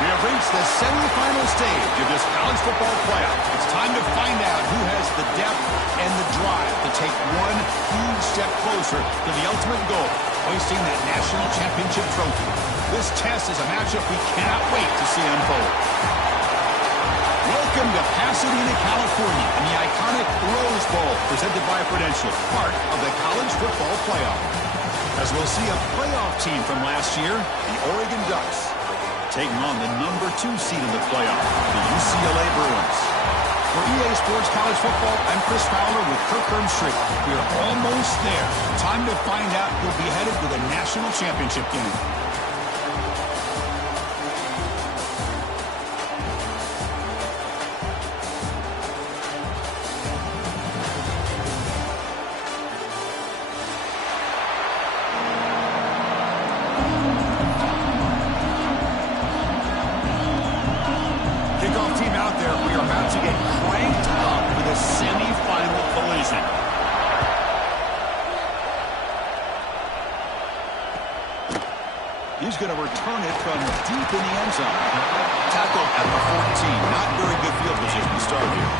We have reached the semifinal stage of this college football playoff. It's time to find out who has the depth and the drive to take one huge step closer to the ultimate goal, hoisting that national championship trophy. This test is a matchup we cannot wait to see unfold. Welcome to Pasadena, California, and the iconic Rose Bowl, presented by Prudential, part of the college football playoff. As we'll see a playoff team from last year, the Oregon Ducks, taking on the #2 seed in the playoff, the UCLA Bruins. For EA Sports College Football, I'm Chris Fowler with Kirk Herbstreit. We are almost there. Time to find out who'll be headed to the national championship game. He's going to return it from deep in the end zone. Tackle at the 14. Not very good field position to start here.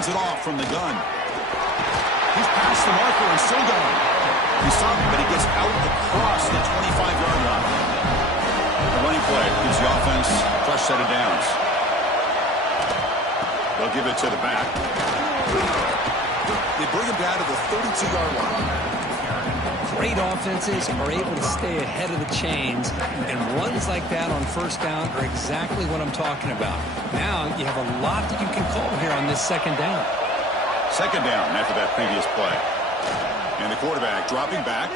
It off from the gun. He's past the marker and still going. He's stopped, but he gets out across the 25-yard line. The running play gives the offense a fresh set of downs. They'll give it to the back. They bring him down to the 32-yard line. Great offenses are able to stay ahead of the chains, and runs like that on first down are exactly what I'm talking about. Now you have a lot that you can call here on this second down. Second down after that previous play. And the quarterback dropping back,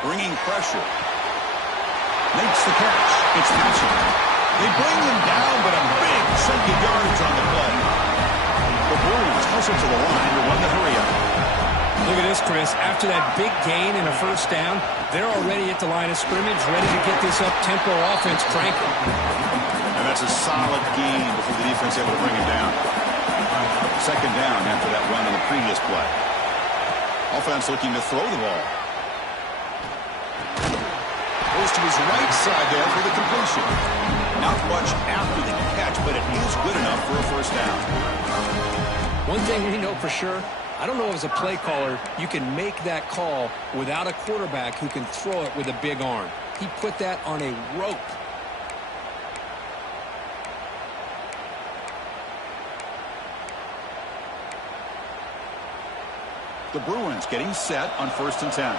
bringing pressure. Makes the catch. It's Mitchell. They bring him down, but a big chunk of yardage on the play. The Bruins toss it to the line to run the hurry up. Look at this, Chris. After that big gain and a first down, they're already at the line of scrimmage, ready to get this up-tempo offense cranking. And that's a solid gain before the defense able to bring him down. Second down after that run on the previous play. Offense looking to throw the ball. Goes to his right side there for the completion. Not much after the catch, but it is good enough for a first down. One thing we know for sure, I don't know as a play caller, you can make that call without a quarterback who can throw it with a big arm. He put that on a rope. The Bruins getting set on 1st and 10.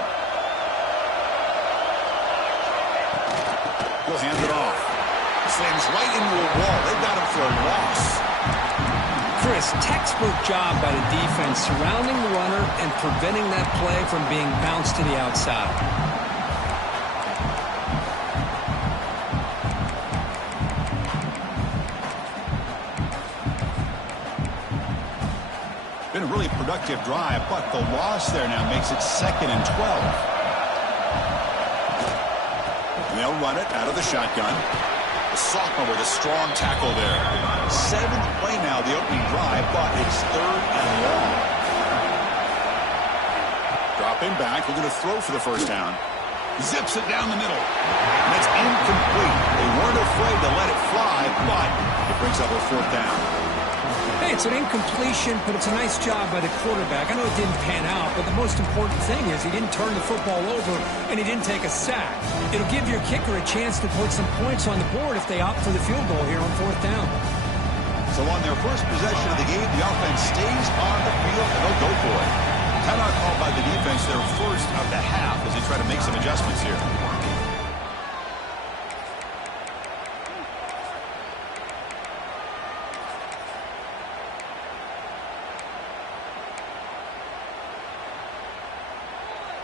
He'll hand it off. Slams right into a wall. They've got him for a loss. Chris, textbook job by the defense surrounding the runner and preventing that play from being bounced to the outside. Been a really productive drive, but the loss there now makes it 2nd and 12. And they'll run it out of the shotgun. The sophomore with a strong tackle there. 7th play now, the opening drive, but it's 3rd and long. Dropping back, looking to throw for the first down. Zips it down the middle. And it's incomplete. They weren't afraid to let it fly, but it brings up a 4th down. Hey, it's an incompletion, but it's a nice job by the quarterback. I know it didn't pan out, but the most important thing is he didn't turn the football over and he didn't take a sack. It'll give your kicker a chance to put some points on the board if they opt for the field goal here on 4th down. So on their first possession of the game, the offense stays on the field and they'll go for it. Timeout called by the defense, their first of the half, as they try to make some adjustments here.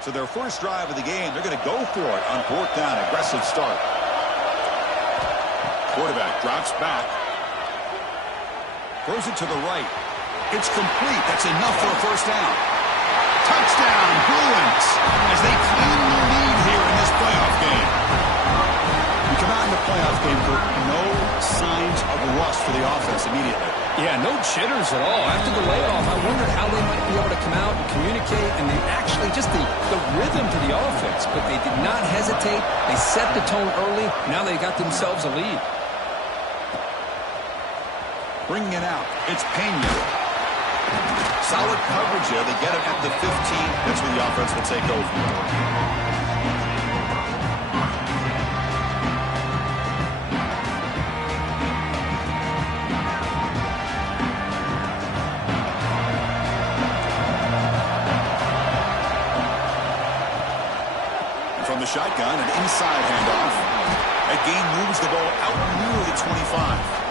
So their first drive of the game, they're going to go for it on 4th down. Aggressive start. Quarterback drops back. Throws it to the right. It's complete. That's enough for a first down. Touchdown, Bruins, as they claim the lead here in this playoff game. We come out in the playoff game for no signs of rust for the offense immediately. Yeah, no jitters at all. After the layoff, I wondered how they might be able to come out and communicate, and they actually just the rhythm to the offense. But they did not hesitate. They set the tone early. Now they got themselves a lead. Bringing it out, it's Pena. Solid coverage there. They get it at the 15. That's where the offense will take over. From the shotgun, an inside handoff. That gain moves the ball out near the 25.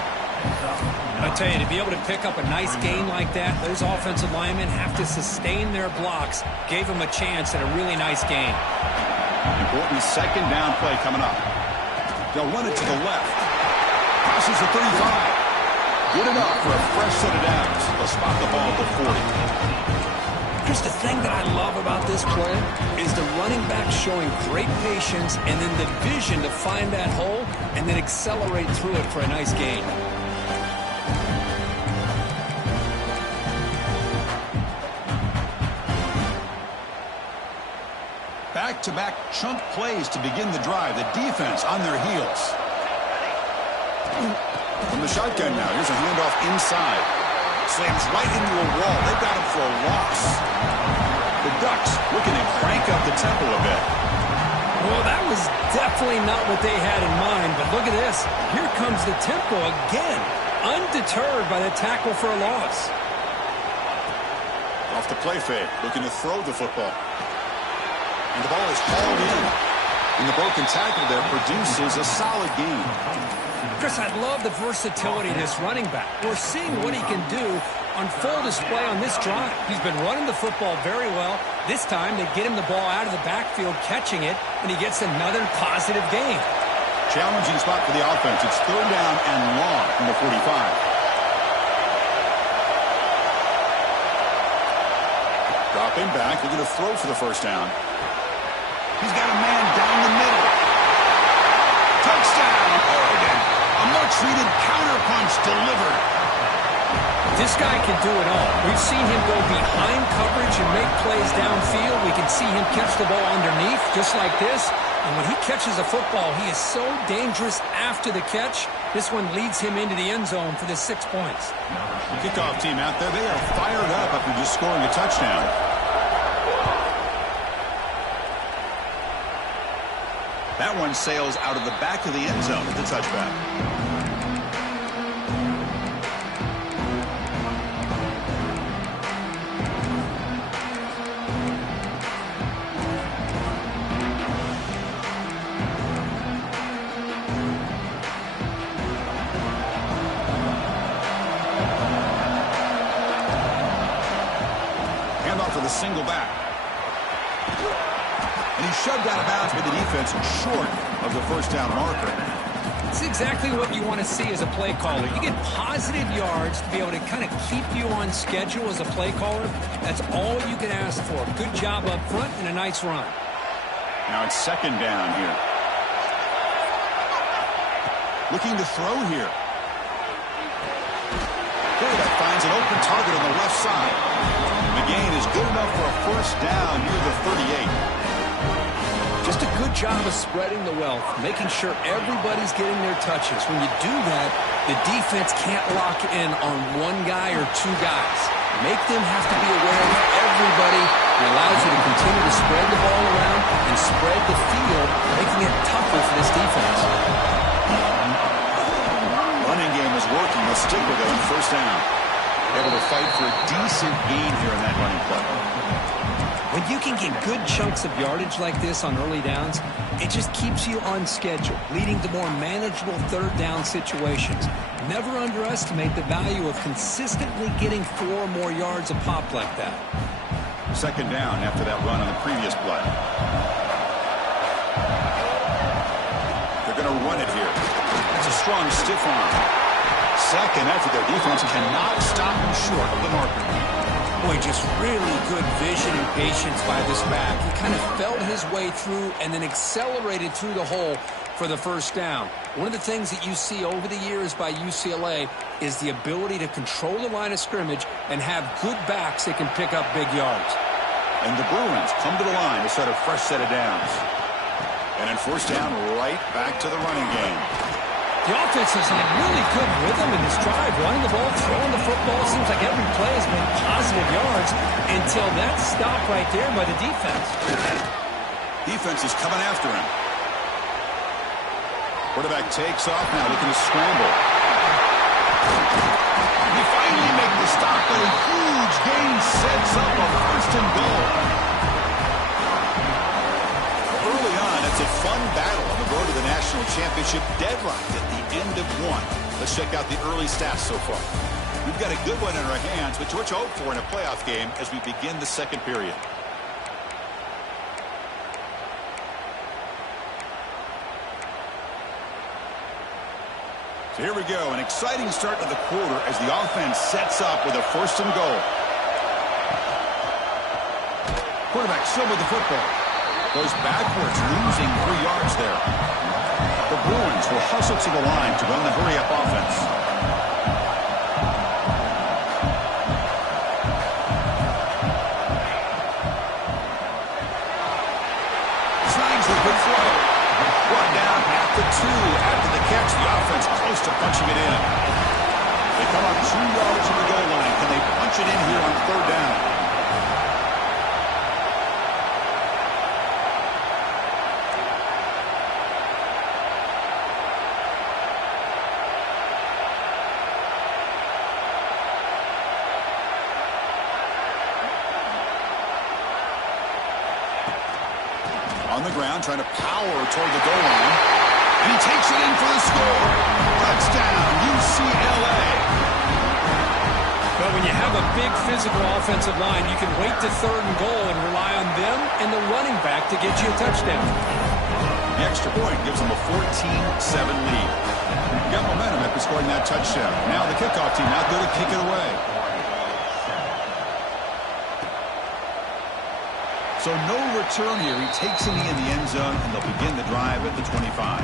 I tell you, to be able to pick up a nice gain like that, those offensive linemen have to sustain their blocks. Gave them a chance at a really nice gain. Important second down play coming up. They'll run it to the left. Crosses the 35. Good enough for a fresh set of downs. They'll spot the ball at the 40. Chris, the thing that I love about this play is the running back showing great patience and then the vision to find that hole and then accelerate through it for a nice gain. Back-to-back chunk plays to begin the drive. The defense on their heels. From the shotgun now, here's a handoff inside. Slams right into a wall. They've got him for a loss. The Ducks looking to crank up the tempo a bit. Well, that was definitely not what they had in mind, but look at this. Here comes the tempo again, undeterred by the tackle for a loss. Off the play fake, looking to throw the football. And the ball is hauled in. And the broken tackle there produces a solid gain. Chris, I love the versatility of this running back. We're seeing what he can do on full display on this drive. He's been running the football very well. This time, they get him the ball out of the backfield, catching it, and he gets another positive gain. Challenging spot for the offense. It's third down and long from the 45. Dropping back, looking to throw for the first down. He's got a man down the middle. Touchdown, Oregon. A much-needed counterpunch delivered. This guy can do it all. We've seen him go behind coverage and make plays downfield. We can see him catch the ball underneath, just like this. And when he catches a football, he is so dangerous after the catch. This one leads him into the end zone for the 6 points. Kickoff team out there, they are fired up after just scoring a touchdown. That one sails out of the back of the end zone with the touchback. Handoff for the single back. And he shoved out of bounds with the defense short of the first down marker. It's exactly what you want to see as a play caller. You get positive yards to be able to kind of keep you on schedule as a play caller. That's all you can ask for. Good job up front and a nice run. Now it's second down here. Looking to throw here. That finds an open target on the left side. The gain is good enough for a first down near the 38. Just a good job of spreading the wealth, making sure everybody's getting their touches. When you do that, the defense can't lock in on one guy or two guys. Make them have to be aware of everybody. It allows you to continue to spread the ball around and spread the field, making it tougher for this defense. Running game is working. They'll stick with it on first down. Able to fight for a decent gain here in that running play. When you can get good chunks of yardage like this on early downs, it just keeps you on schedule, leading to more manageable third down situations. Never underestimate the value of consistently getting 4 or more yards a pop like that. Second down after that run on the previous play. They're going to run it here. It's a strong stiff arm. Second effort, their defense cannot stop them short of the marker. Boy, just really good vision and patience by this back. He kind of felt his way through and then accelerated through the hole for the first down. One of the things that you see over the years by UCLA is the ability to control the line of scrimmage and have good backs that can pick up big yards. And the Bruins come to the line to start a fresh set of downs. And in first down, right back to the running game. The offense is in really good rhythm in this drive, running the ball, throwing the football. Seems like every play has been positive yards until that stop right there by the defense. Defense is coming after him. Quarterback takes off now, looking to scramble. He finally makes the stop, but a huge gain sets up a first and goal. Early on, it's a fun battle on the road to the national championship, deadlocked at the end of one. Let's check out the early stats so far. We've got a good one in our hands, but what you hope for in a playoff game as we begin the second period. So here we go, an exciting start to the quarter as the offense sets up with a first and goal. Quarterback still with the football. Goes backwards, losing 3 yards there. The Bruins will hustle to the line to run the hurry-up offense. Slides with good throw. Brought down at the 2 after the catch. The offense close to punching it in. They come up 2 yards from the goal line. Can they punch it in here on third down? On the ground, trying to power toward the goal line. And he takes it in for the score. Touchdown, UCLA. But when you have a big physical offensive line, you can wait to third and goal and rely on them and the running back to get you a touchdown. The extra point gives them a 14-7 lead. Got momentum after scoring that touchdown. Now the kickoff team out there to kick it away. So no return here. He takes a knee in the end zone, and they'll begin the drive at the 25.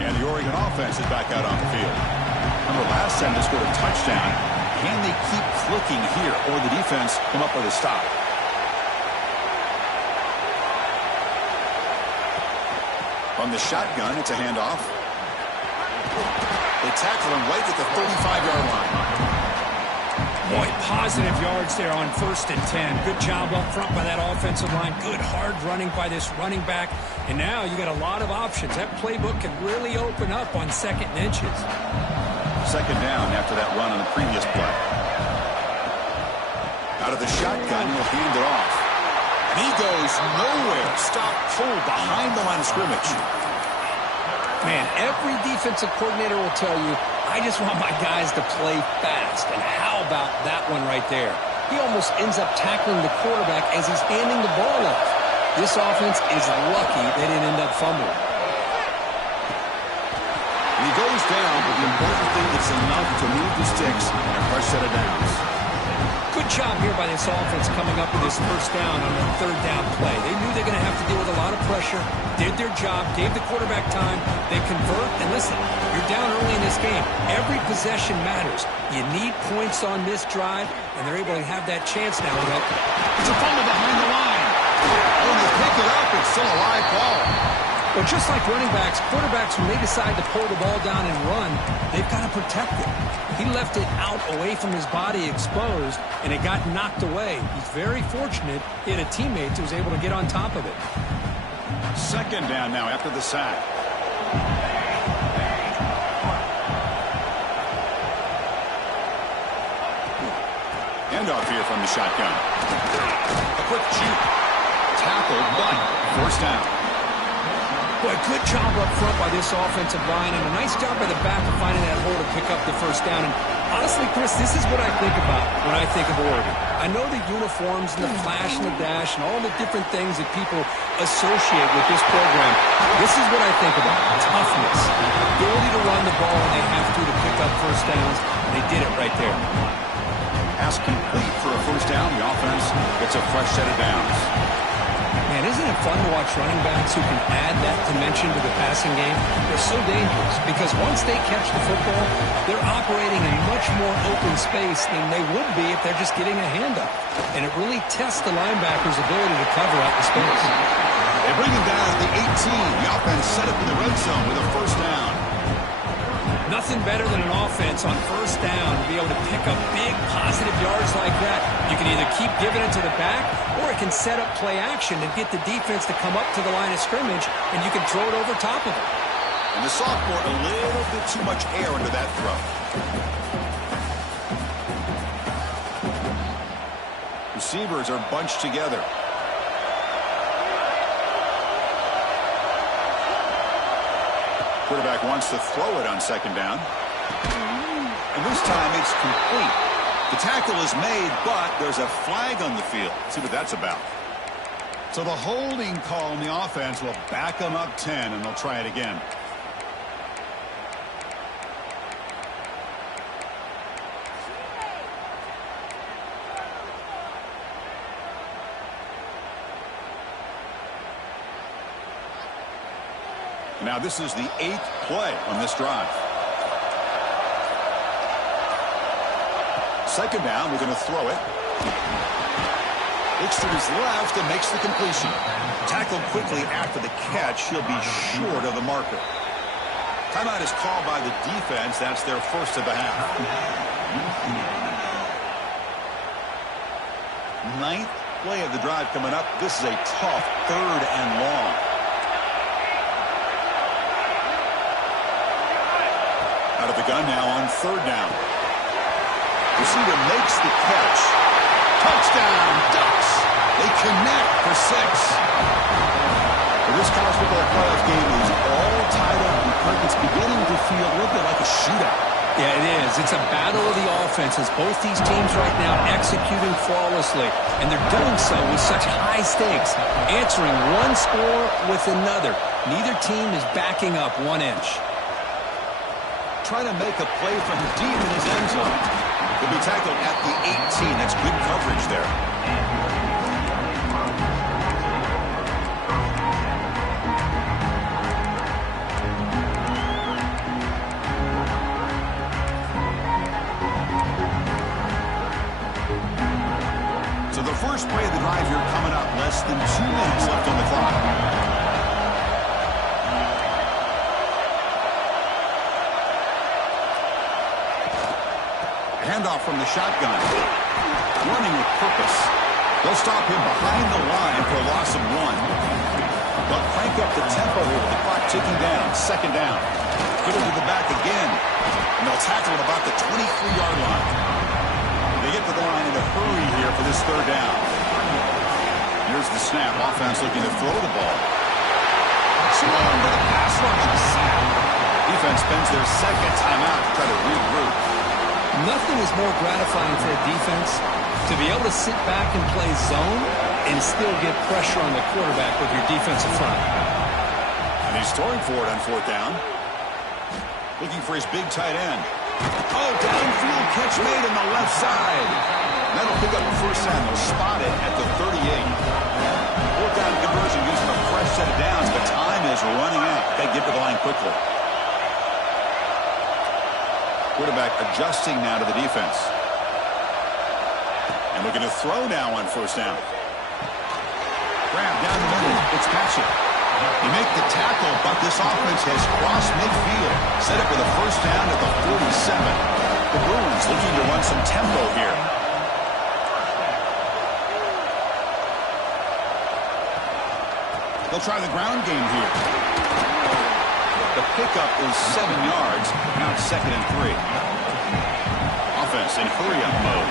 And the Oregon offense is back out on the field. Remember, last time they scored a touchdown. Can they keep clicking here, or the defense come up with a stop? From the shotgun, it's a handoff. They tackle him right at the 35-yard line. Boy, positive yards there on 1st and 10. Good job up front by that offensive line. Good hard running by this running back. And now you got a lot of options. That playbook can really open up on 2nd and inches. Second down after that run on the previous play. Out of the shotgun, he'll hand it off. And he goes nowhere. Stop pulled behind the line of scrimmage. Man, every defensive coordinator will tell you, I just want my guys to play fast. And how about that one right there? He almost ends up tackling the quarterback as he's handing the ball off. This offense is lucky they didn't end up fumbling. He goes down, but the important thing is enough to move the sticks and a fresh set of downs. Good job here by this offense coming up with this first down on the 3rd down play. They knew they're going to have to deal with a lot of pressure, did their job, gave the quarterback time, they convert, and listen, you're down early in this game. Every possession matters. You need points on this drive, and they're able to have that chance now. It's a fumble behind the line. When they pick it up, it's still a live ball. Well, just like running backs, quarterbacks, when they decide to pull the ball down and run, they've got to protect it. He left it out away from his body exposed, and it got knocked away. He's very fortunate he had a teammate who was able to get on top of it. Second down now after the sack. Handoff here from the shotgun. A quick juke. Tackled, but first down. Boy, good job up front by this offensive line, and a nice job by the back of finding that hole to pick up the first down. And honestly, Chris, this is what I think about when I think of Oregon. I know the uniforms and the flash and the dash and all the different things that people associate with this program. This is what I think about. Toughness. Ability to run the ball when they have to pick up first downs. And they did it right there. Pass complete for a first down. The offense gets a fresh set of downs. Man, isn't it fun to watch running backs who can add that dimension to the passing game? They're so dangerous because once they catch the football, they're operating in much more open space than they would be if they're just getting a handoff. And it really tests the linebacker's ability to cover out the space. They bring him down at the 18. The offense set up in the red zone with a first down. Nothing better than an offense on first down to be able to pick up big positive yards like that. You can either keep giving it to the back, or it can set up play action and get the defense to come up to the line of scrimmage, and you can throw it over top of it. And the sophomore, a little bit too much air under that throw. Receivers are bunched together. Quarterback wants to throw it on second down. And this time it's complete. The tackle is made, but there's a flag on the field. Let's see what that's about. So the holding call on the offense will back them up 10, and they'll try it again. Now this is the 8th play on this drive. Second down, we're going to throw it. Looks to his left and makes the completion. Tackled quickly after the catch. He'll be short of the marker. Timeout is called by the defense. That's their first of the half. 9th play of the drive coming up. This is a tough 3rd and long. Out of the gun now on 3rd down. Receiver makes the catch. Touchdown, Ducks. They connect for 6. Well, this college football playoff game is all tied up, and Kirk, it's beginning to feel a little bit like a shootout. Yeah, it is. It's a battle of the offenses. Both these teams right now executing flawlessly, and they're doing so with such high stakes, answering one score with another. Neither team is backing up 1 inch. Trying to make a play from deep in his end zone. He'll be tackled at the 18. That's good coverage there. So the first play of the drive here coming up. Less than 2 minutes left on the clock. Handoff from the shotgun. Running with purpose. They'll stop him behind the line for a loss of 1. They'll crank up the tempo here with the clock ticking down. Second down. Give it to the back again. And they'll tackle at about the 23-yard line. They get to the line in a hurry here for this 3rd down. Here's the snap. Offense looking to throw the ball. Swung to the pass rush. A sack. Defense spends their second timeout to try to regroup. Nothing is more gratifying for a defense to be able to sit back and play zone and still get pressure on the quarterback with your defensive front. And he's throwing for it on 4th down. Looking for his big tight end. Oh, downfield catch made on the left side. And that'll pick up the first down. They'll spot it at the 38. 4th down conversion gives them a fresh set of downs, but time is running out. They get to the line quickly. Quarterback adjusting now to the defense. And looking to throw now on 1st down. Grab down the middle. It's Patchett. They make the tackle, but this offense has crossed midfield. Set up with a first down at the 47. The Bruins looking to run some tempo here. They'll try the ground game here. The pickup is 7 yards. Now it's 2nd and 3. Offense in hurry-up mode.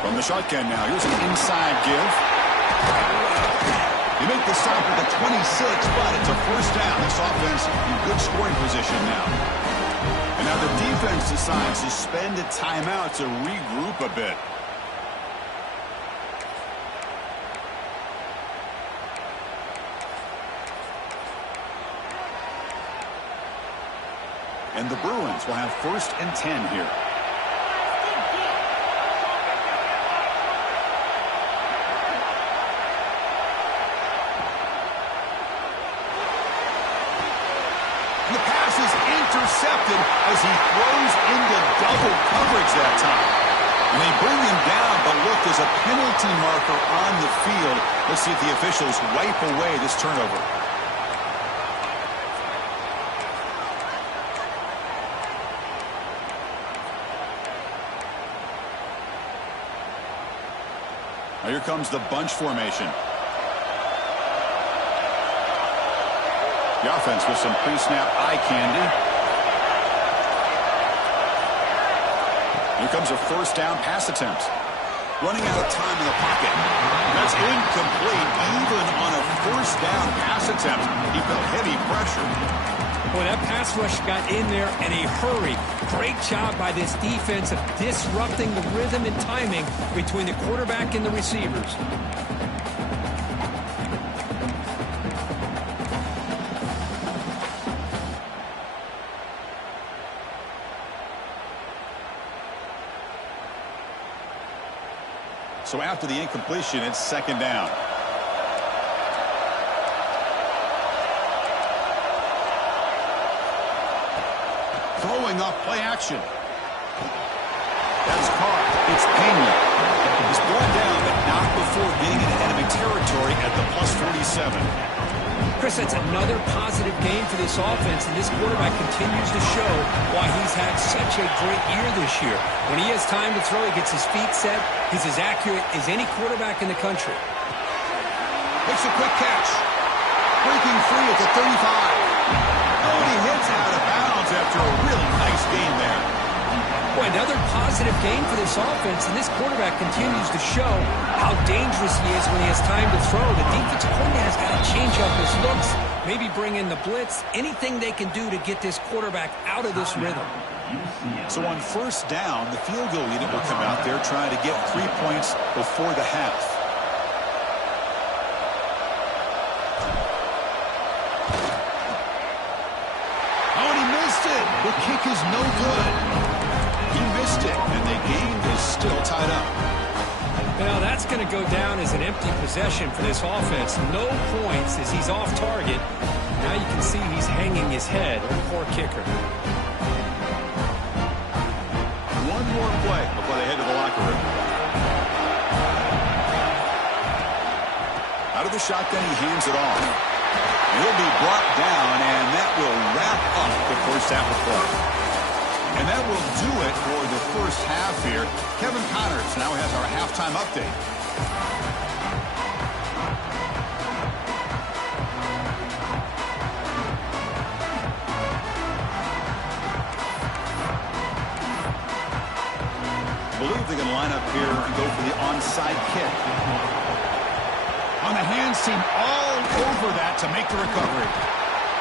From the shotgun now. Here's an inside give. You make the stop at the 26, but it's a first down. This offense in good scoring position now. And now the defense decides to spend a timeout to regroup a bit. And the Bruins will have 1st and 10 here. And the pass is intercepted as he throws into double coverage that time. And they bring him down, but look, there's a penalty marker on the field. Let's see if the officials wipe away this turnover. Now here comes the bunch formation. The offense with some pre-snap eye candy. Here comes a 1st down pass attempt. Running out of time in the pocket. That's incomplete. Even on a 1st down pass attempt, he felt heavy pressure. Boy, that pass rush got in there in a hurry. Great job by this defense of disrupting the rhythm and timing between the quarterback and the receivers. So after the incompletion, it's 2nd down. Throwing up play action. That's caught. It's Pena. He's brought down, but not before getting into enemy territory at the +47. Chris, that's another positive game for this offense, and this quarterback continues to show why he's had such a great year this year. When he has time to throw, he gets his feet set. He's as accurate as any quarterback in the country. Makes a quick catch. Breaking free at the 35. Oh, and he hits out of bounds after a really nice game there. Boy, another positive game for this offense, and this quarterback continues to show how dangerous he is when he has time to throw. The defensive coordinator's got to change up his looks, maybe bring in the blitz, anything they can do to get this quarterback out of this rhythm. So on 1st down, the field goal unit will come out there trying to get 3 points before the half. Oh, and he missed it. The kick is no good. He missed it, and the game is still tied up. Now that's going to go down as an empty possession for this offense. No points as he's off target. Now you can see he's hanging his head. Poor kicker. One more play before they head to the locker room. Out of the shotgun, he hands it off. And he'll be brought down, and that will wrap up the 1st half of play. And that will do it for the 1st half here. Kevin Connors now has our halftime update. I believe they're going to line up here and go for the onside kick. On the hands team all over that to make the recovery.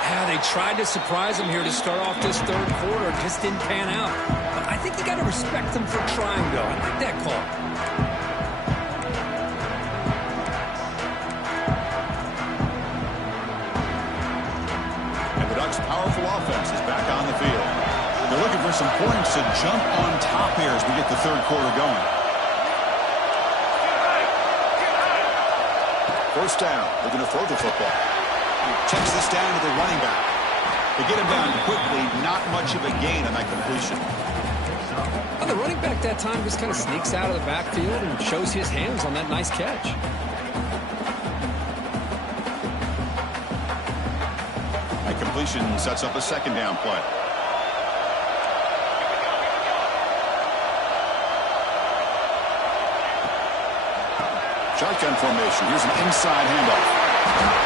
Yeah, they tried to surprise him here to start off this 3rd quarter. Just didn't pan out. But I think you got to respect them for trying, though. I like that call. And the Ducks' powerful offense is back on the field. They're looking for some points to jump on top here as we get the 3rd quarter going. 1st down. They're going to throw the football. Checks this down to the running back. They get him down quickly. Not much of a gain on that completion. Well, the running back that time just kind of sneaks out of the backfield and shows his hands on that nice catch. That completion sets up a 2nd down play. Shotgun formation. Here's an inside handoff.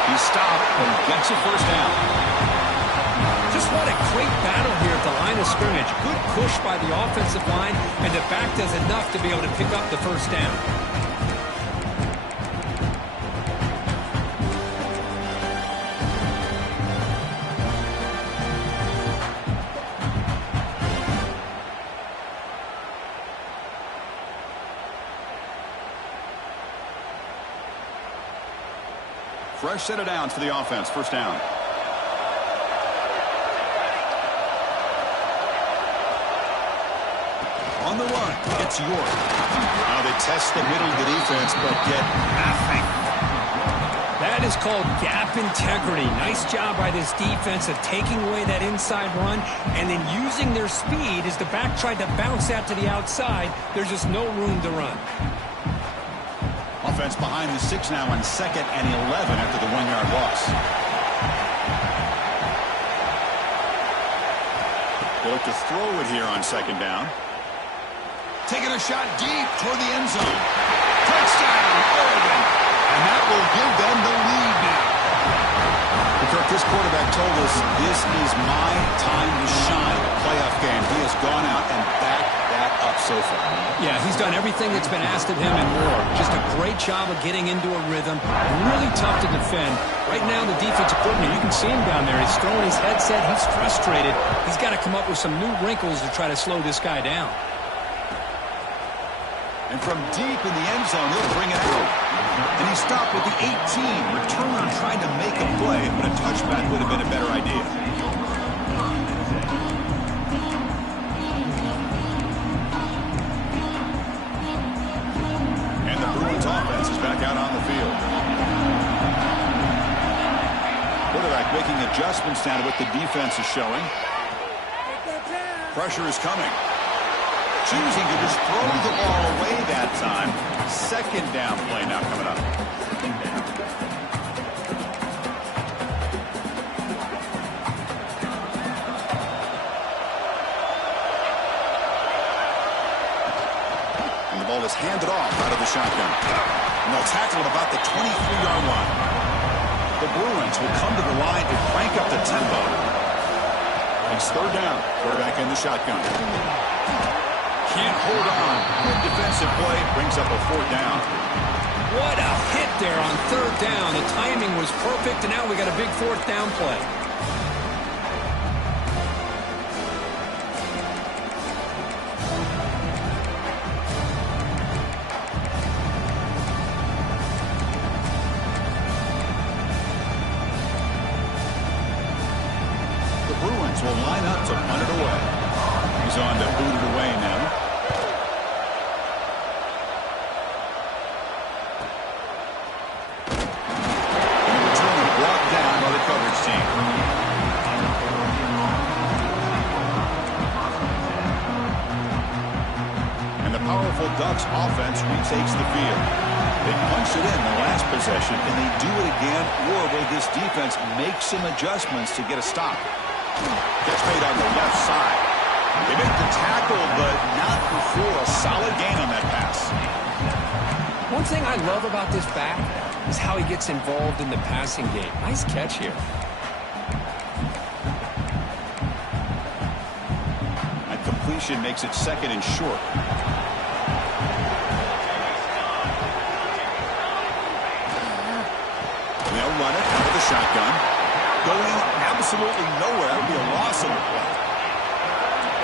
He stopped and gets a 1st down. Just what a great battle here at the line of scrimmage. Good push by the offensive line, and the back does enough to be able to pick up the 1st down. fresh set of downs for the offense. First down. On the run, it's York. Now they test the middle of the defense, but get nothing. That is called gap integrity. Nice job by this defense of taking away that inside run and then using their speed as the back tried to bounce that to the outside. There's just no room to run. Offense behind the 6 now on 2nd and 11 after the 1-yard loss. They look to throw it here on 2nd down. Taking a shot deep toward the end zone. Touchdown, Oregon. And that will give them the lead now. Kirk, this quarterback told us this is my time to shine. A playoff game. He has gone out and backed that up so far. Yeah, he's done everything that's been asked of him and more. Just a great job of getting into a rhythm. Really tough to defend. Right now, the defensive coordinator, you can see him down there. He's throwing his headset. He's frustrated. He's got to come up with some new wrinkles to try to slow this guy down. And from deep in the end zone, he'll bring it out. And he stopped with the 18. Returner trying to make a play, but a touchback would have been a better idea. And the Bruins offense is back out on the field. Quarterback making adjustments now to what the defense is showing. Pressure is coming. Choosing to just throw the ball away that time. 2nd down play now coming up. And the ball is handed off out of the shotgun. And they'll tackle it about the 23-yard line. The Bruins will come to the line to crank up the tempo. It's 3rd down. Quarterback in the shotgun. Can't hold on. Good defensive play. Brings up a 4th down. What a hit there on 3rd down. The timing was perfect, and now we got a big 4th down play. The Bruins will line up to punt it away. He's on to boot it away now. Ducks offense retakes the field. They punched it in the last possession, and they do it again, or will this defense make some adjustments to get a stop? Gets made on the left side. They make the tackle, but not before a solid gain on that pass. One thing I love about this back is how he gets involved in the passing game. Nice catch here. That completion makes it 2nd and short. They'll run it out of the shotgun. Going absolutely nowhere. That would be a loss on the play.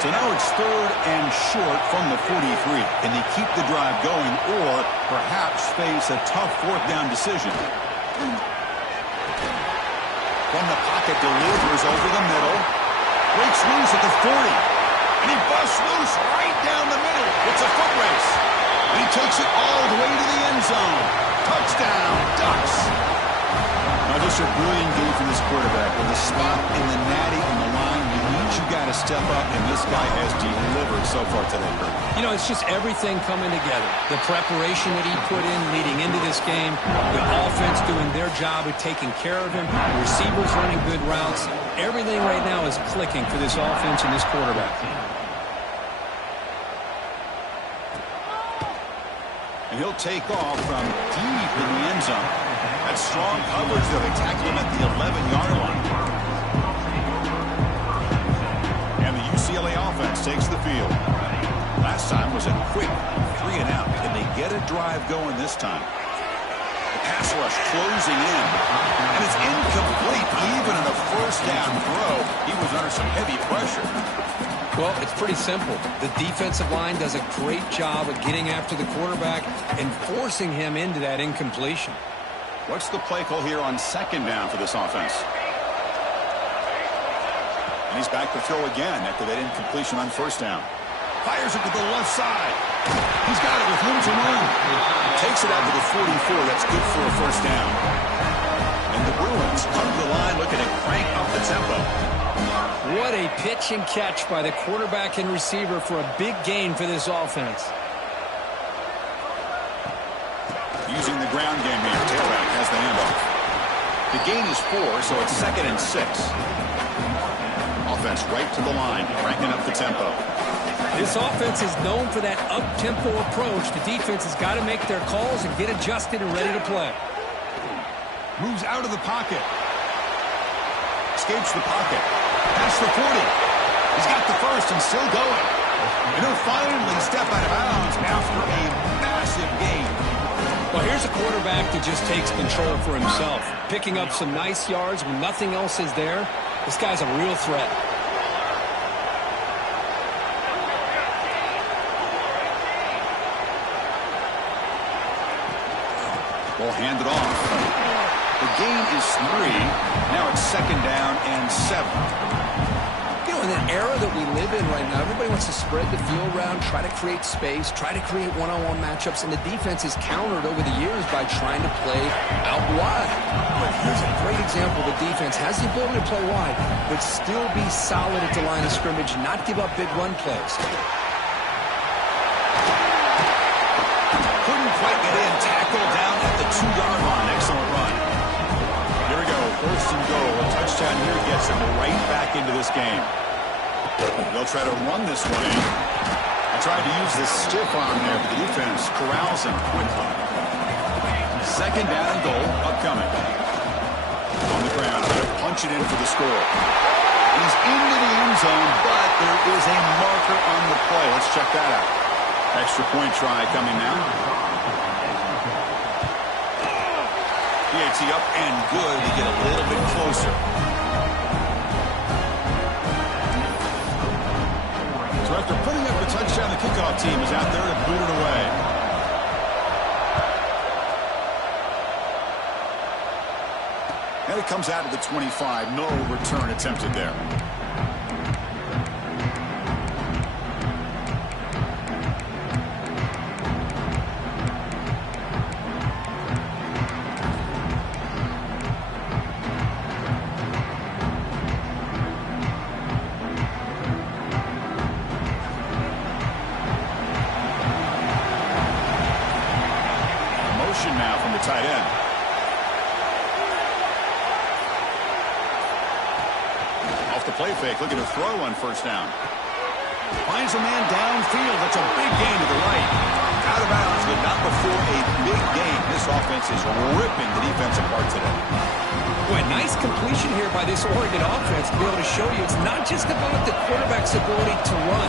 So now it's 3rd and short from the 43. Can they keep the drive going or perhaps face a tough 4th down decision? From the pocket, delivers over the middle. Breaks loose at the 40. And he busts loose right down the middle. It's a foot race. And he takes it all the way to the end zone. Touchdown, Ducks. Now, just a brilliant game from this quarterback. With a spot in the natty on the line, you got to step up, and this guy has delivered so far today, Kurt. You know, it's just everything coming together. The preparation that he put in leading into this game, the offense doing their job of taking care of him, receivers running good routes. Everything right now is clicking for this offense and this quarterback. And he'll take off from deep in the end zone. That's strong coverage there. They tackle him at the 11-yard line. And the UCLA offense takes the field. Last time was a quick 3 and out. Can they get a drive going this time? The pass rush closing in. And it's incomplete even in a 1st down throw. He was under some heavy pressure. Well, it's pretty simple. The defensive line does a great job of getting after the quarterback and forcing him into that incompletion. What's the play call here on second down for this offense? And he's back to throw again after that incompletion on first down. Fires it to the left side. He's got it with room to run. Takes it out to the 44. That's good for a first down. And the Bruins come to the line looking to crank up the tempo. What a pitch and catch by the quarterback and receiver for a big gain for this offense. Using the ground game here. Tailback has the handoff. The gain is 4, so it's 2nd and 6. Offense right to the line, cranking up the tempo. This offense is known for that up-tempo approach. The defense has got to make their calls and get adjusted and ready to play. Moves out of the pocket. Escapes the pocket. Past the 40. He's got the first and still going. And he'll finally step out of bounds after a massive gain. Well, here's a quarterback that just takes control for himself. Picking up some nice yards when nothing else is there. This guy's a real threat. Ball handed off. The gain is 3. Now it's 2nd down and 7. You know, in an era that we live in right now, everybody wants to spread the field around, try to create space, try to create one-on-one matchups, and the defense is countered over the years by trying to play out wide. But here's a great example. The defense has the ability to play wide, but still be solid at the line of scrimmage, not give up big run plays. Couldn't quite get in. Tackle down at the 2-yard line. Excellent run. Here we go. 1st and goal. A touchdown here gets them right back into this game. They'll try to run this one in. I tried to use this stiff arm there, but the defense corrals him quickly. 2nd down and goal upcoming. On the ground, trying to punch it in for the score. He's into the end zone, but there is a marker on the play. Let's check that out. Extra point try coming now. PAT up and good to get a little bit closer. So after putting up the touchdown, the kickoff team is out there to boot it away. And it comes out of the 25. No return attempted there. Now from the tight end. Off the play fake, looking to throw on first down. Finds a man downfield. That's a big gain to the right. Out of bounds, but not before a big gain. This offense is ripping the defense apart today. Boy, nice completion here by this Oregon offense to be able to show you it's not just about the quarterback's ability to run.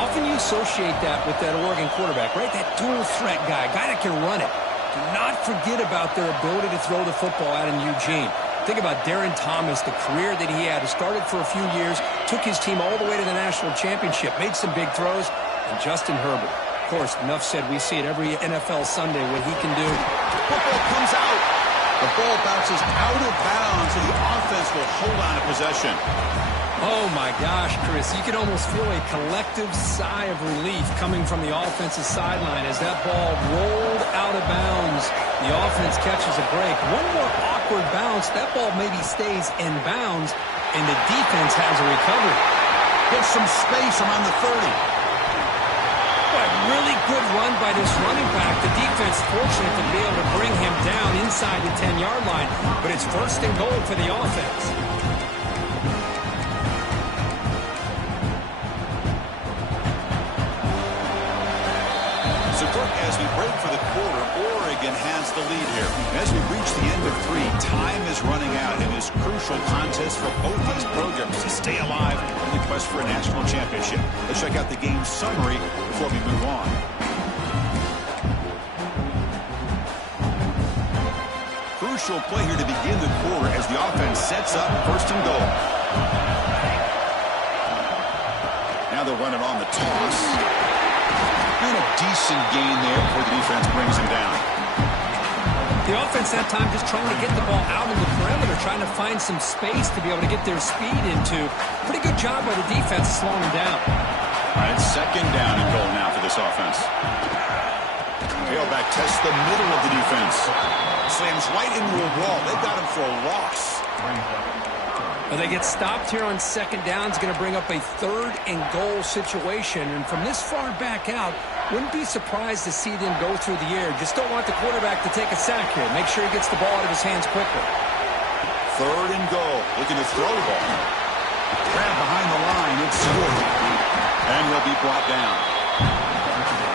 Often you associate that with that Oregon quarterback, right? That dual threat guy that can run it. Do not forget about their ability to throw the football out in Eugene. Think about Darren Thomas, the career that he had. He started for a few years, took his team all the way to the national championship, made some big throws, and Justin Herbert. Of course, enough said, we see it every NFL Sunday what he can do. Football comes out. The ball bounces out of bounds, and the offense will hold on to possession. Oh, my gosh, Chris. You can almost feel a collective sigh of relief coming from the offensive sideline as that ball rolled out of bounds. The offense catches a break. One more awkward bounce. That ball maybe stays in bounds, and the defense has a recovery. Gets some space around the 30. But really good run by this running back. The defense fortunate to be able to bring him down inside the 10-yard line, but it's 1st and goal for the offense. As we break for the quarter, Oregon has the lead here. As we reach the end of 3, time is running out in this crucial contest for both these programs to stay alive in the quest for a national championship. Let's check out the game summary before we move on. Crucial play here to begin the quarter as the offense sets up 1st and goal. Now they'll run it on the toss. And a decent gain there before the defense brings him down. The offense that time just trying to get the ball out of the perimeter, trying to find some space to be able to get their speed into. Pretty good job by the defense slowing them down. All right, second down and goal now for this offense. Tailback tests the middle of the defense. Slams right into a wall. They've got him for a loss. Well, they get stopped here on second down. It's going to bring up a third and goal situation. And from this far back out, wouldn't be surprised to see them go through the air. Just don't want the quarterback to take a sack here. Make sure he gets the ball out of his hands quickly. Third and goal. Looking to throw the ball. Grab behind the line. It's good. And he'll be brought down.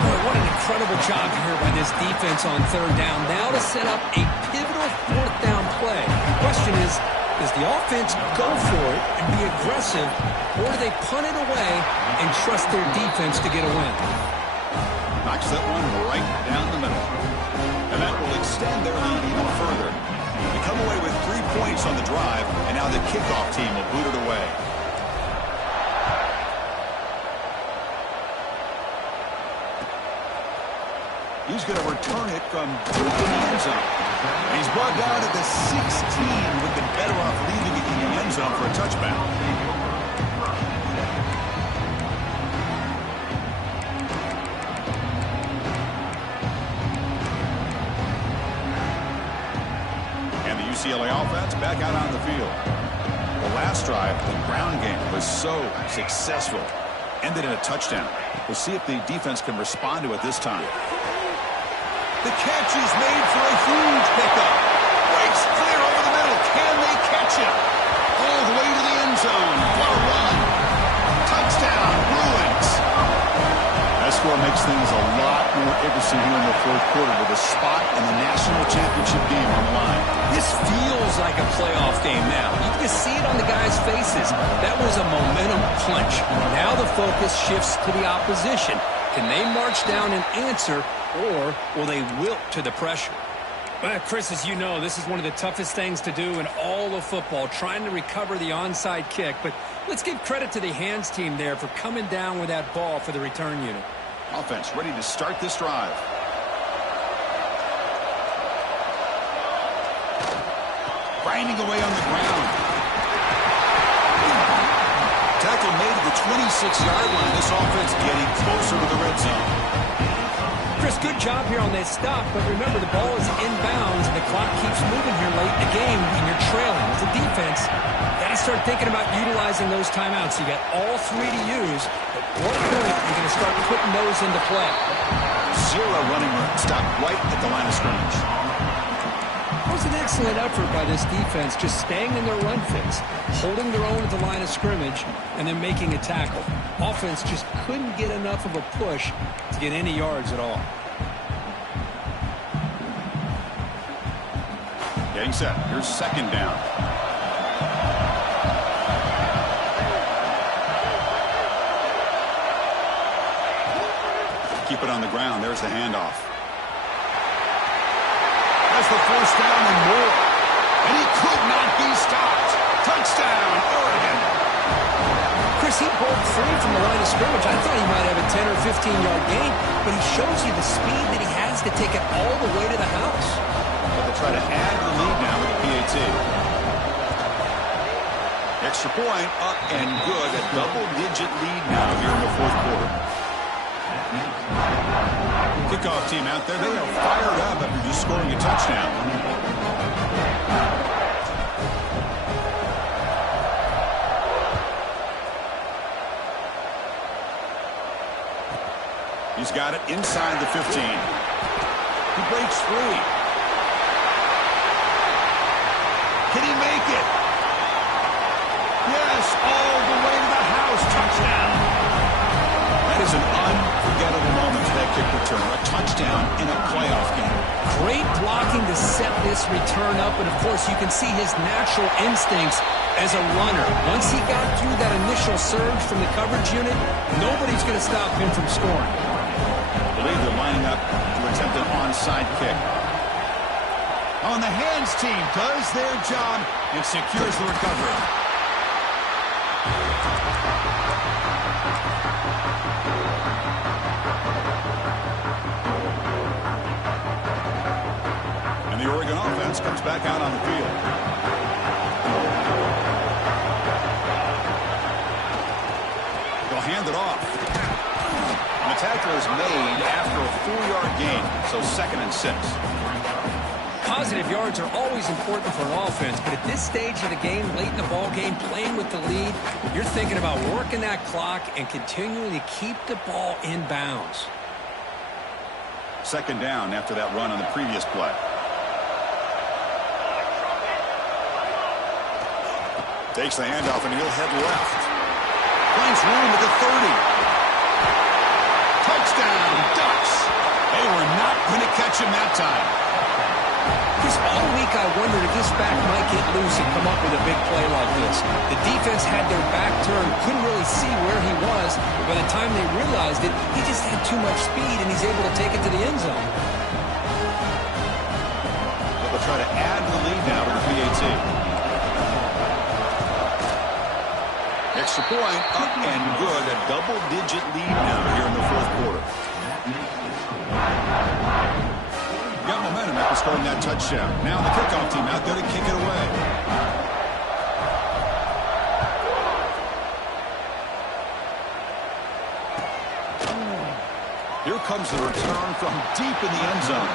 Boy, what an incredible job here by this defense on third down. Now to set up a pivotal fourth down play. The question is, does the offense go for it and be aggressive, or do they punt it away and trust their defense to get a win? Knocks that one right down the middle. And that will extend their lead even further. They come away with 3 points on the drive, and now the kickoff team will boot it away. He's going to return it from deep in the end zone. And he's brought down at the 16. Would have been better off leaving it in the end zone for a touchback. And the UCLA offense back out on the field. The last drive, the ground game, was so successful. Ended in a touchdown. We'll see if the defense can respond to it this time. The catch is made for a huge pickup. Breaks clear over the middle. Can they catch him? All the way to the end zone. What a run. Touchdown, Bruins. That score makes things a lot more interesting here in the fourth quarter with a spot in the national championship game on the line. This feels like a playoff game now. You can just see it on the guys' faces. That was a momentum punch. Now the focus shifts to the opposition. Can they march down and answer, or will they wilt to the pressure? Well, Chris, as you know, this is one of the toughest things to do in all of football, trying to recover the onside kick. But let's give credit to the hands team there for coming down with that ball for the return unit. Offense ready to start this drive. Grinding away on the ground. Tackle made at the 26-yard line. This offense getting closer to the red zone. Chris, good job here on that stop, but remember the ball is inbounds and the clock keeps moving here late in the game and you're trailing. As a defense, got to start thinking about utilizing those timeouts. You got all 3 to use, but what point you're going to start putting those into play? 0 running room. Stop right at the line of scrimmage. It was an excellent effort by this defense, just staying in their run fits, holding their own at the line of scrimmage, and then making a tackle. Offense just couldn't get enough of a push to get any yards at all. Getting set. Here's second down. Keep it on the ground. There's the handoff. That's the first down and more. And he could not be stopped. Touchdown, Oregon. Chris, he broke free from the line of scrimmage. I thought he might have a 10 or 15-yard gain, but he shows you the speed that he has to take it all the way to the house. Well, they'll try to add to the lead now with the PAT. Extra point, up and good. A double-digit lead now here in the fourth quarter. Kickoff team out there, they are fired up after just scoring a touchdown. He's got it inside the 15. He breaks free. Can he make it? Yes, all the way to the house. Touchdown. That is an unforgettable moment for that kick return. A touchdown in a playoff game. Great blocking to set this return up, and of course you can see his natural instincts as a runner. Once he got through that initial surge from the coverage unit, nobody's going to stop him from scoring. I believe they're lining up to attempt an onside kick. On the hands team does their job and secures the recovery. And the Oregon back out on the field. They'll hand it off. And the tackle is made after a 4-yard gain, so 2nd and 6. Positive yards are always important for an offense, but at this stage of the game, late in the ball game, playing with the lead, you're thinking about working that clock and continuing to keep the ball in bounds. 2nd down after that run on the previous play. Takes the handoff and he'll head left. Finds room at the 30. Touchdown, Ducks. They were not going to catch him that time. Just all week I wondered if this back might get loose and come up with a big play like this. The defense had their back turned, couldn't really see where he was. By the time they realized it, he just had too much speed, and he's able to take it to the end zone. They'll try to add the lead now to the PAT. Extra point, up and good. A double-digit lead now here in the 4th quarter. Got momentum after scoring that touchdown. Now the kickoff team out there to kick it away. Here comes the return from deep in the end zone.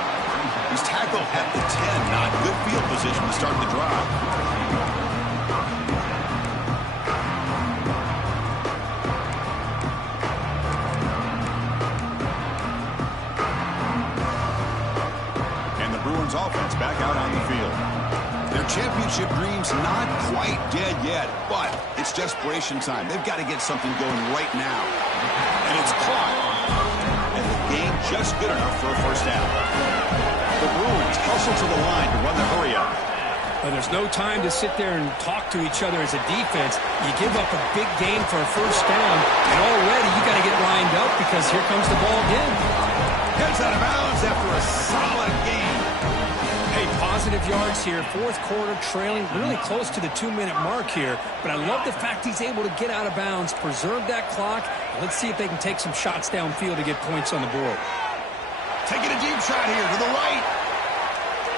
He's tackled at the 10. Not good field position to start the drive. Offense back out on the field. Their championship dream's not quite dead yet, but it's desperation time. They've got to get something going right now. And it's caught. And the game just good enough for a first down. The Bruins hustle to the line to run the hurry up. Well, there's no time to sit there and talk to each other as a defense. You give up a big game for a first down, and already you got to get lined up because here comes the ball again. Gets out of bounds after a solid game. Positive yards here, 4th quarter, trailing really close to the 2-minute mark here. But I love the fact he's able to get out of bounds, preserve that clock. Let's see if they can take some shots downfield to get points on the board. Taking a deep shot here to the right.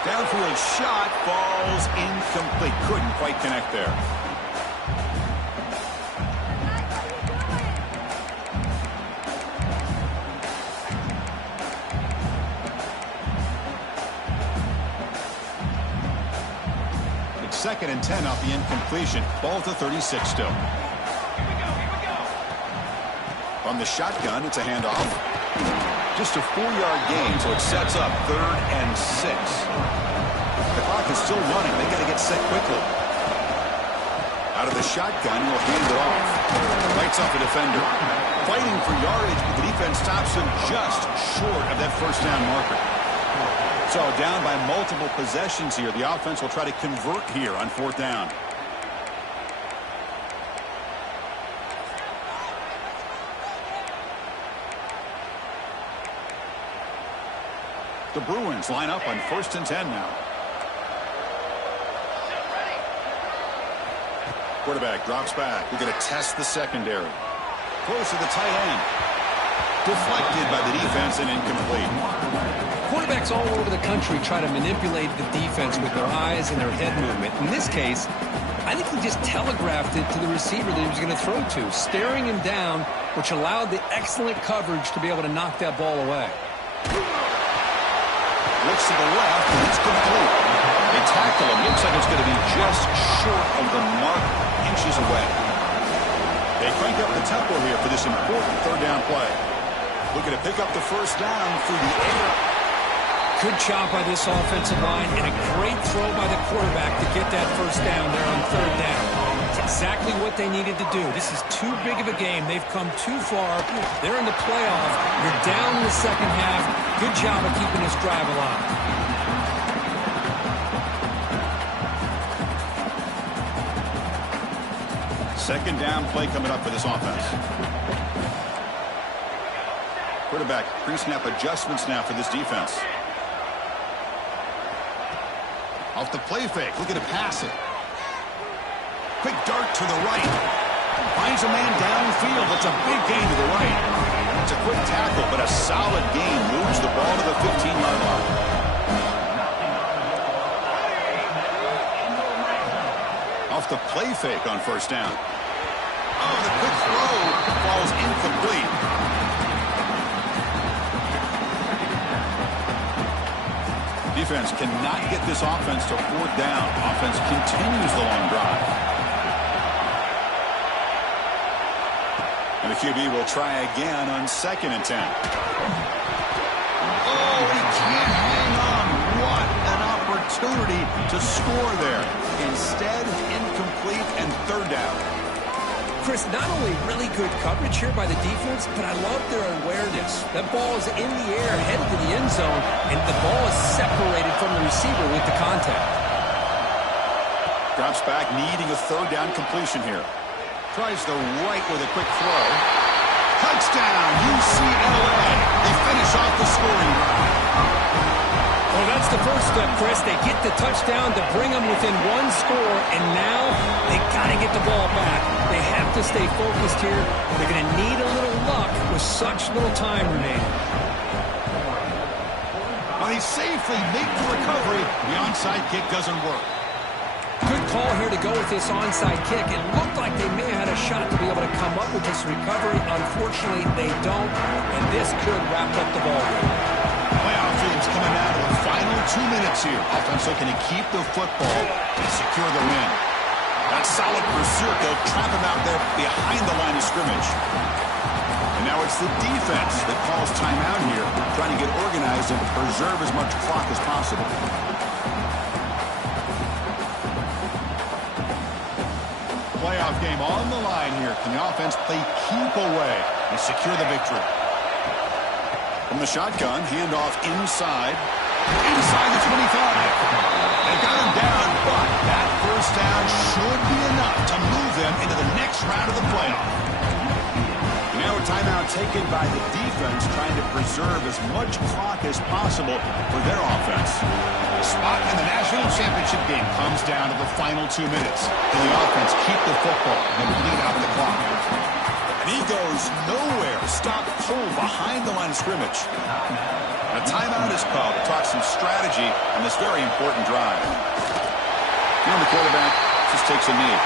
Downfield shot falls incomplete. Couldn't quite connect there. Second and 10 off the incompletion. Ball to 36 still. From the shotgun, it's a handoff. Just a 4-yard gain, so it sets up 3rd and 6. The clock is still running. They got to get set quickly. Out of the shotgun, he'll hand it off. Lights off the defender. Fighting for yardage, but the defense stops him just short of that first down marker. So down by multiple possessions here. The offense will try to convert here on 4th down. The Bruins line up on 1st and 10 now. Quarterback drops back. We're going to test the secondary. Close to the tight end. Deflected by the defense and incomplete. Quarterbacks all over the country try to manipulate the defense with their eyes and their head movement. In this case, I think he just telegraphed it to the receiver that he was going to throw to, staring him down, which allowed the excellent coverage to be able to knock that ball away. Looks to the left, and it's complete. They tackle him. Looks like it's going to be just short of the mark, inches away. They crank up the tempo here for this important 3rd down play. Looking to pick up the first down through the air. Good job by this offensive line and a great throw by the quarterback to get that first down there on 3rd down. It's exactly what they needed to do. This is too big of a game. They've come too far. They're in the playoff. You're down in the second half. Good job of keeping this drive alive. Second down play coming up for this offense. Quarterback pre-snap adjustments now for this defense. Off the play fake, looking to pass it. Quick dart to the right. Finds a man downfield. That's a big gain to the right. It's a quick tackle, but a solid gain moves the ball to the 15-yard line. Off the play fake on first down. Oh, the quick throw falls incomplete. Defense cannot get this offense to fourth down. Offense continues the long drive. And the QB will try again on 2nd and 10. Oh, he can't hang on. What an opportunity to score there. Instead, incomplete and 3rd down. Chris, not only really good coverage here by the defense, but I love their awareness. That ball is in the air, headed to the end zone, and the ball is separated from the receiver with the contact. Drops back, needing a 3rd down completion here. Tries the right with a quick throw. Touchdown, UCLA. They finish off the scoring drive. Well, that's the first step, Chris. They get the touchdown to bring them within 1 score, and now they got to get the ball back. They have to stay focused here. They're going to need a little luck with such little time remaining. Well, they safely make the recovery. The onside kick doesn't work. Good call here to go with this onside kick. It looked like they may have had a shot to be able to come up with this recovery. Unfortunately, they don't, and this could wrap up the ball game. Playoff teams coming out of the final 2 minutes here. Offense looking to keep the football and secure the win. That solid pursuit. They'll trap him out there behind the line of scrimmage. And now it's the defense that calls timeout here, trying to get organized and preserve as much clock as possible. Playoff game on the line here. Can the offense play keep away and secure the victory? From the shotgun, handoff inside the 25. They got him down, but that first down should be enough to move them into the next round of the playoff. Now a timeout taken by the defense, trying to preserve as much clock as possible for their offense. The spot in the national championship game comes down to the final 2 minutes. Can the offense keep the football and bleed out the clock? And he goes nowhere. Stop cold behind the line of scrimmage. A timeout is called to talk some strategy on this very important drive. Now the quarterback just takes a knee.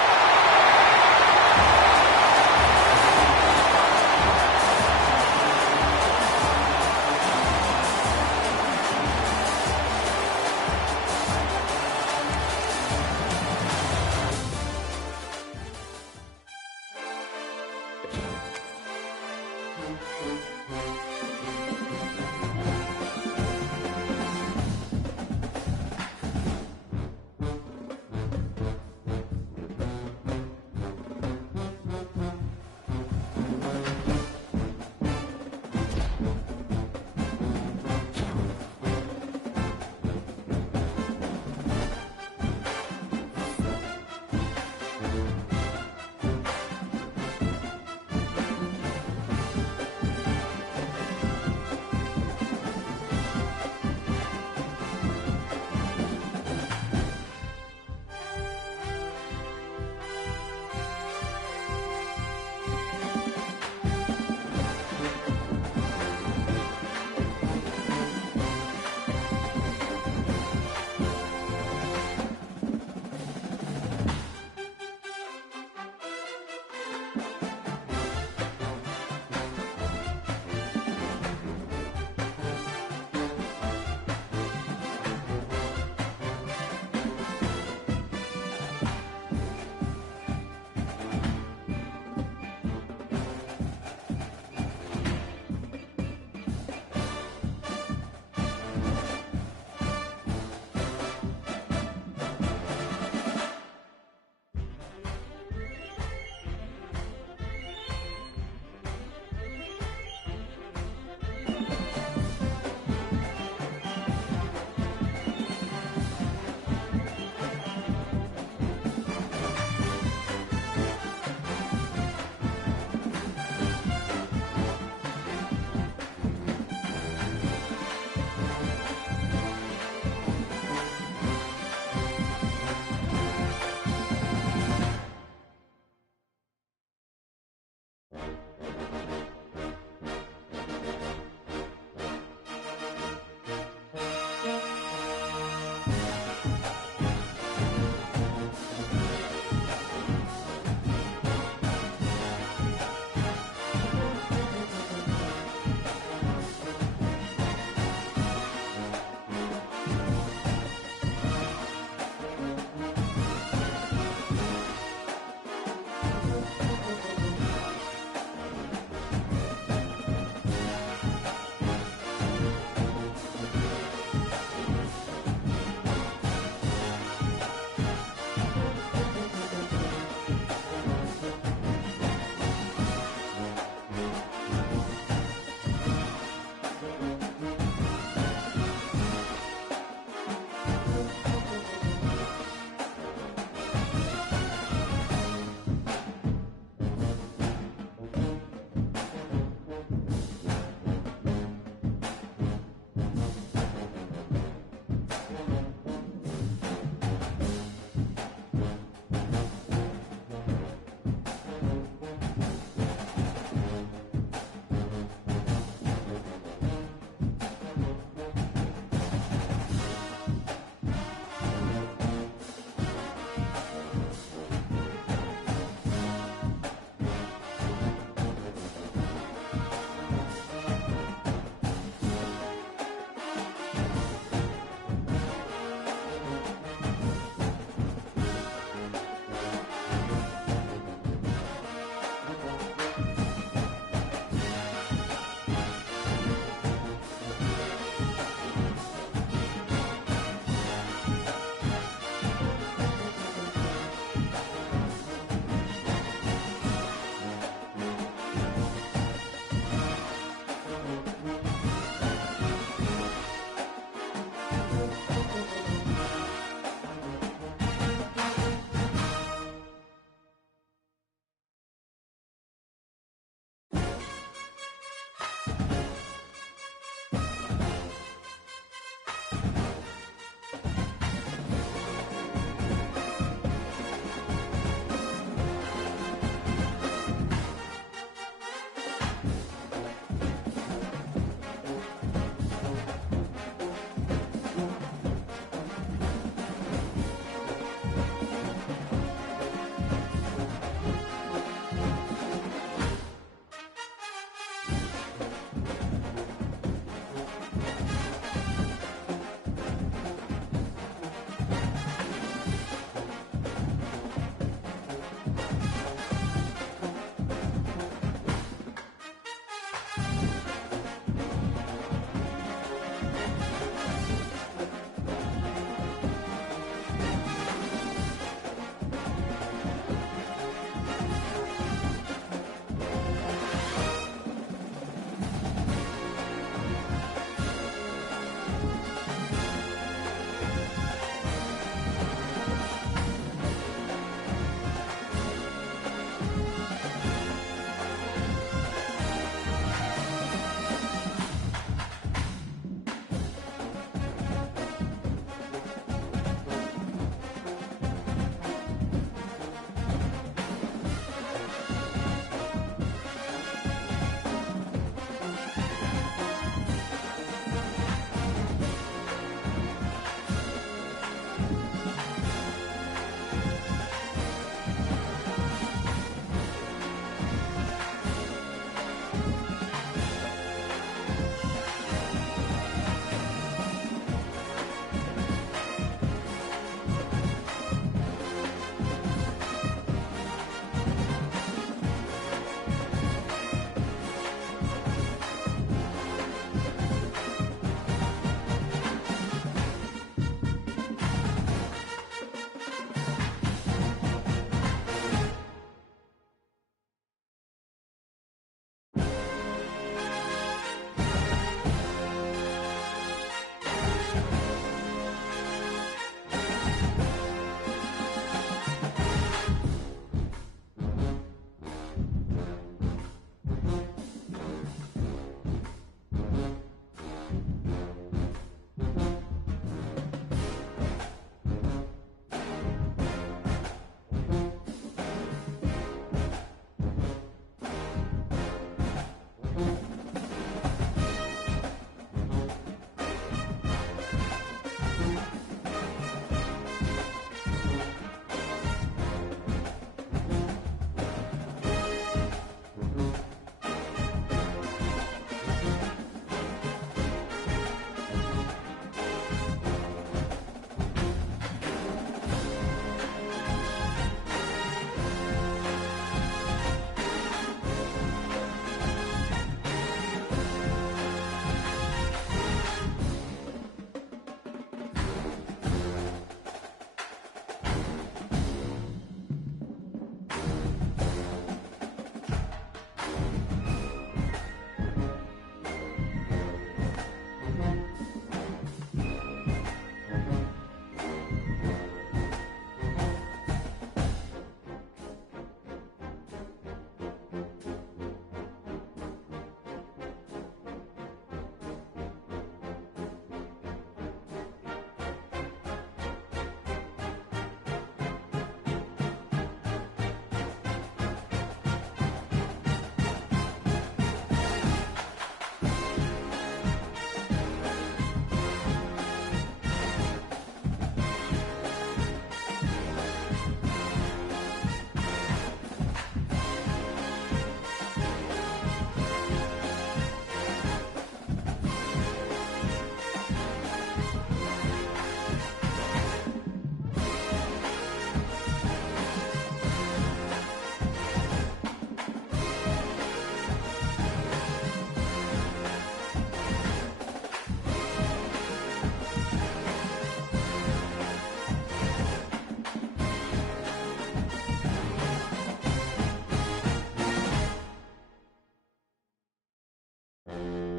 you.